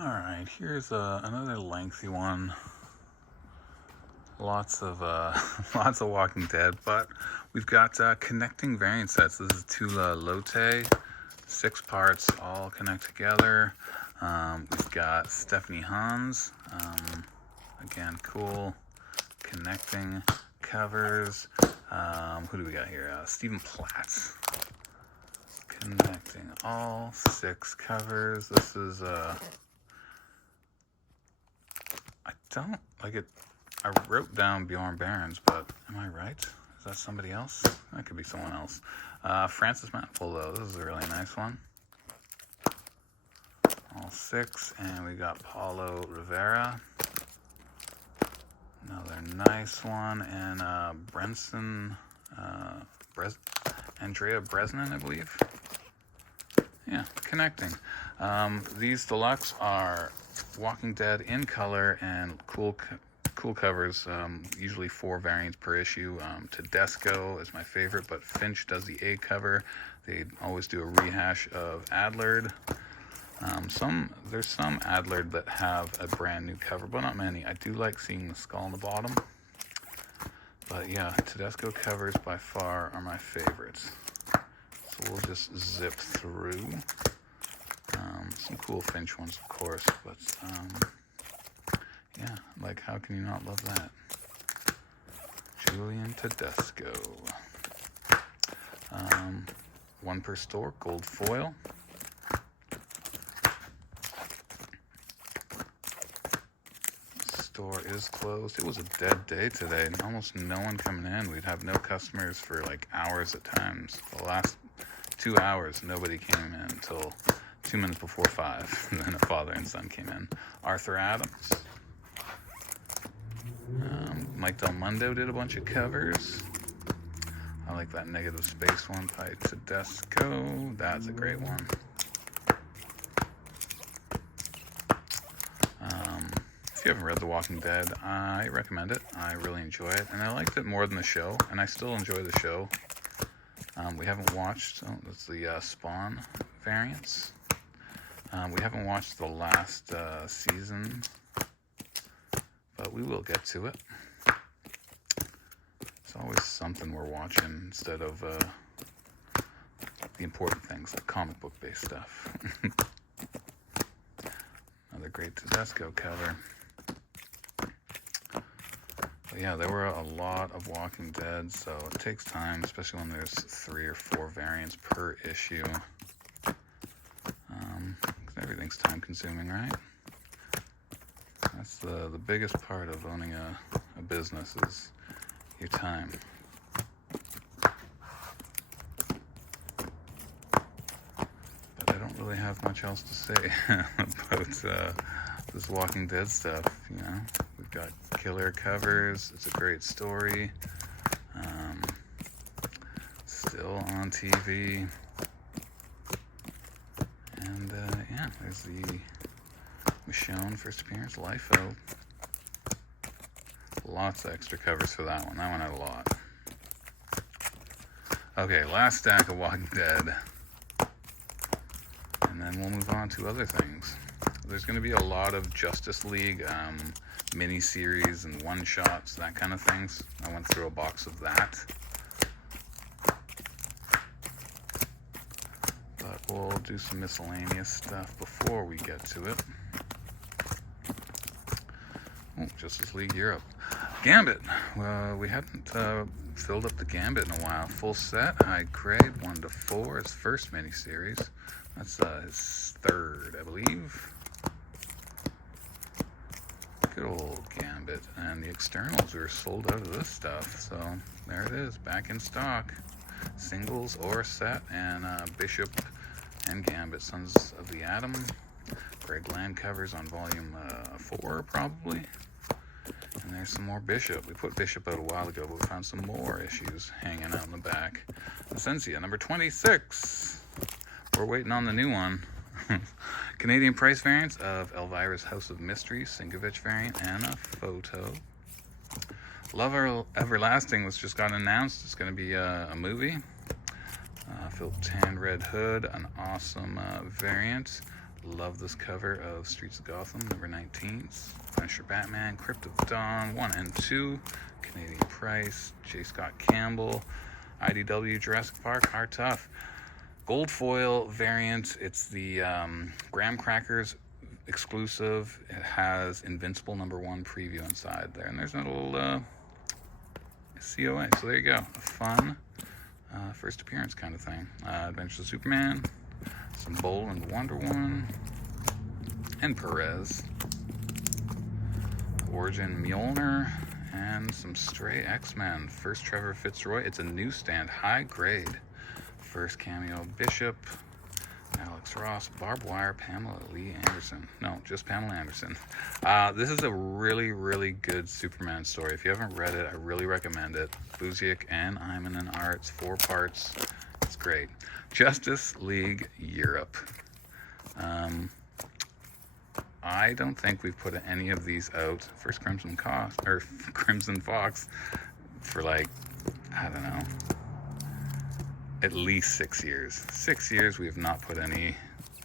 Alright, here's another lengthy one. Lots of lots of Walking Dead, but we've got connecting variant sets. This is Tula Lote, 6 parts, all connect together. We've got Stephanie Hans, again, cool connecting covers. Who do we got here? Stephen Platt, connecting all 6 covers. This is I don't like it. I wrote down Bjorn Barons, but am I right? Is that somebody else? That could be someone else. Francis Manful, though. This is a really nice one. All 6. And we got Paulo Rivera. Another nice one. And Andrea Bresnan, I believe. Yeah, connecting. These deluxe are Walking Dead in color and cool covers, usually 4 variants per issue. Tedesco is my favorite, but Finch does the A cover. They always do a rehash of Adlard. There's some Adlard that have a brand new cover, but not many. I do like seeing the skull on the bottom. But yeah, Tedesco covers by far are my favorites. So we'll just zip through. Some cool Finch ones, of course, but yeah, like how can you not love that? Julian Tedesco. 1 per store, gold foil. Store is closed. It was a dead day today. Almost no one coming in. We'd have no customers for like hours at times. The last 2 hours, nobody came in until 2 minutes before 5. And then a father and son came in. Arthur Adams. Mike Del Mundo did a bunch of covers. I like that Negative Space one by Tedesco. That's a great one. If you haven't read The Walking Dead, I recommend it. I really enjoy it, and I liked it more than the show, and I still enjoy the show. We haven't watched, that's the Spawn variants. We haven't watched the last season, but we will get to it. It's always something we're watching instead of the important things like comic book based stuff. Another great Tedesco cover. But yeah, there were a lot of Walking Dead, so it takes time, especially when there's 3 or 4 variants per issue. Everything's time consuming, right? That's the biggest part of owning a business is your time. But I don't really have much else to say about this Walking Dead stuff, you know. We've got killer covers. It's a great story. Still on TV. And yeah, there's the Michonne first appearance, LIFO. Lots of extra covers for that one. That one had a lot. Okay, last stack of Walking Dead. And then we'll move on to other things. There's going to be a lot of Justice League mini-series and one-shots, that kind of things. I went through a box of that. But we'll do some miscellaneous stuff before we get to it. Oh, Justice League Europe. Gambit. We hadn't filled up the Gambit in a while. Full set, high grade, 1 to 4. His first miniseries. That's his 3rd, I believe. Good old Gambit. And the externals are sold out of this stuff. So there it is, back in stock. Singles or set, and Bishop and Gambit, Sons of the Atom. Greg Land covers on volume 4, probably. And there's some more Bishop. We put Bishop out a while ago, but we found some more issues hanging out in the back. Essentia, number 26. We're waiting on the new one. Canadian price variants of Elvira's House of Mystery, Sinkovich variant, and a photo. Love Everlasting was just got announced. It's going to be a movie. Philip Tan Red Hood, an awesome variant. Love this cover of Streets of Gotham, number 19. Punisher Batman, Crypt of Dawn, 1 and 2. Canadian Price, J. Scott Campbell, IDW, Jurassic Park, Are Tough. Gold foil variant, it's the Graham Crackers exclusive. It has Invincible #1 preview inside there. And there's a little COA. So there you go. A fun first appearance kind of thing. Adventures of Superman, some Bowl and Wonder Woman, and Perez. Origin Mjolnir, and some Stray X-Men. First Trevor Fitzroy. It's a newsstand, high grade. First cameo Bishop, Alex Ross, Barbed Wire, Pamela Lee Anderson. No, just Pamela Anderson. This is a really, really good Superman story. If you haven't read it, I really recommend it. Busiek and Imanen Arts, 4 parts. It's great. Justice League Europe. I don't think we've put any of these out. First Crimson Fox for like, I don't know, at least 6 years. 6 years we have not put any.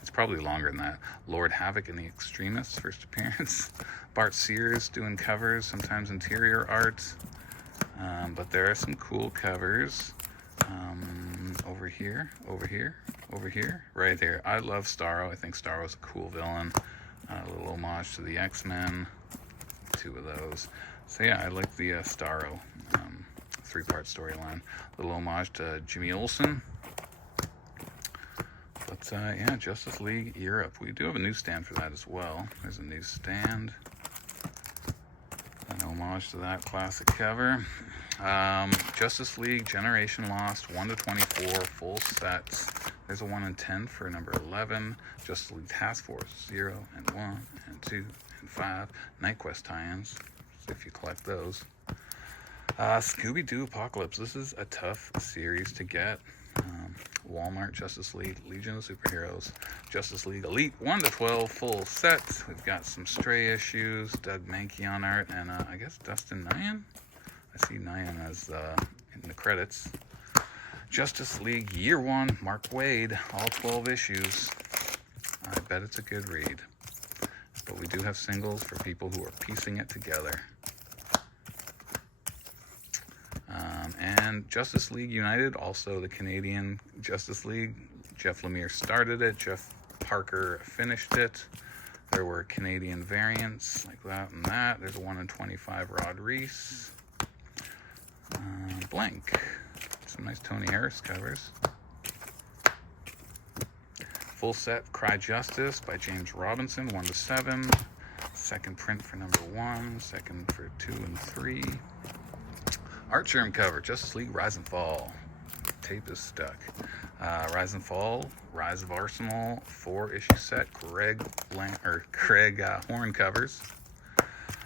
It's probably longer than that. Lord Havoc and the Extremists, first appearance. Bart Sears doing covers, sometimes interior art. But there are some cool covers. Over here, right here. I love Starro. I think Starro's a cool villain. A little homage to the X-Men. 2 of those. So yeah, I like the Starro 3-part storyline. A little homage to Jimmy Olsen. But yeah, Justice League Europe. We do have a newsstand for that as well. There's a newsstand. An homage to that classic cover. Justice League Generation Lost 1-24 full sets. There's a 1 and 10 for number 11. Justice League Task Force 0 and 1 and 2 and 5. Night Quest tie-ins, if you collect those. Scooby-Doo Apocalypse. This is a tough series to get. Walmart Justice League Legion of Superheroes. Justice League Elite 1-12 full sets. We've got some Stray issues. Doug Mahnke on art, and I guess Dustin Nyan. I see Nyan as in the credits. Justice League Year 1, Mark Waid, all 12 issues. I bet it's a good read. But we do have singles for people who are piecing it together. And Justice League United, also the Canadian Justice League. Jeff Lemire started it. Jeff Parker finished it. There were Canadian variants like that and that. There's a 1 in 25 Rod Reese. Blank. Some nice Tony Harris covers. Full set Cry Justice by James Robinson, 1-7. Second print for number 1. Second for 2 and 3. Art Germ cover, Justice League Rise and Fall. Tape is stuck. Rise and Fall, Rise of Arsenal, 4-issue set. Greg Horn covers.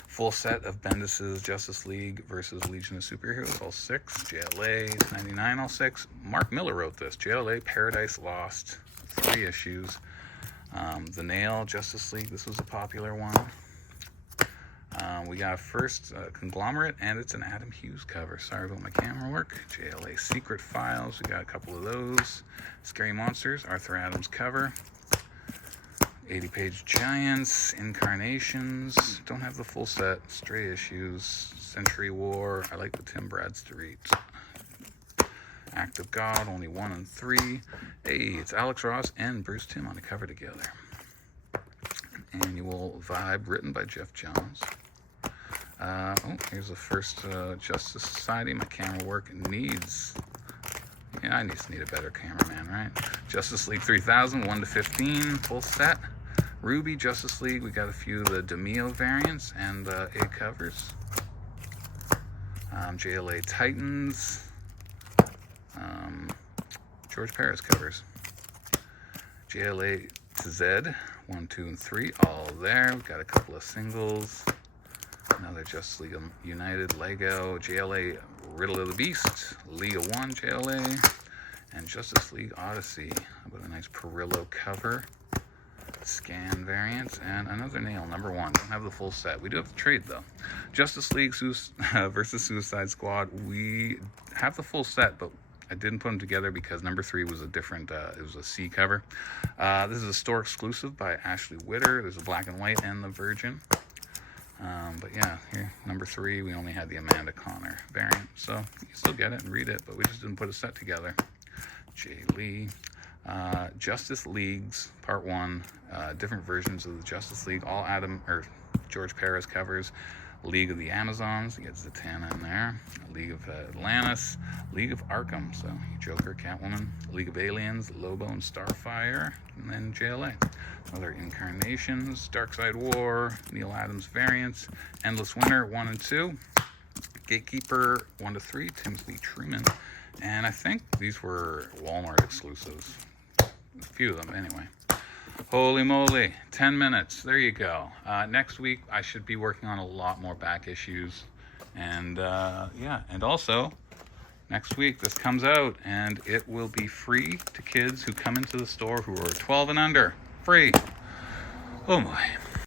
Full set of Bendis's Justice League versus Legion of Superheroes, all 6. JLA 99, all 6. Mark Miller wrote this. JLA Paradise Lost, 3 issues. The Nail Justice League, this was a popular one. We got first Conglomerate, and it's an Adam Hughes cover. Sorry about my camera work. JLA Secret Files, we got a couple of those. Scary Monsters, Arthur Adams cover. 80-page Giants, Incarnations, don't have the full set. Stray issues, Century War, I like the Tim Bradstreet. Act of God, only 1 and 3. Hey, it's Alex Ross and Bruce Timm on a cover together. Annual Vibe, written by Jeff Jones. Here's the first Justice Society. My camera work needs... Yeah, I just need a better cameraman, right? Justice League 3000, 1-15, full set. Ruby Justice League, we got a few of the DeMio variants and 8 covers. JLA Titans, George Paris covers. JLA Z, 1, 2, and 3, all there. We've got a couple of singles. Another Justice League United Lego, JLA Riddle of the Beast, League of 1 JLA, and Justice League Odyssey. How about a nice Perillo cover? Scan variants, and another Nail, number 1. Don't have the full set. We do have the trade, though. Justice League versus Suicide Squad. We have the full set, but I didn't put them together because number 3 was a different, it was a C cover. This is a store exclusive by Ashley Witter. There's a black and white and the Virgin. But yeah, here, number 3, we only had the Amanda Connor variant. So you can still get it and read it, but we just didn't put a set together. Jay Lee. Justice Leagues, Part 1. Different versions of the Justice League. All George Perez covers. League of the Amazons, he gets Zatanna in there. League of Atlantis, League of Arkham, so Joker, Catwoman, League of Aliens, Lobo and Starfire, and then JLA. Other incarnations, Darkseid War, Neil Adams variants, Endless Winter 1 and 2, Gatekeeper 1 to 3, Timothy Truman, and I think these were Walmart exclusives. A few of them anyway. Holy moly, 10 minutes. There you go. Next week, I should be working on a lot more back issues. And yeah, and also, next week, this comes out, and it will be free to kids who come into the store who are 12 and under. Free. Oh my.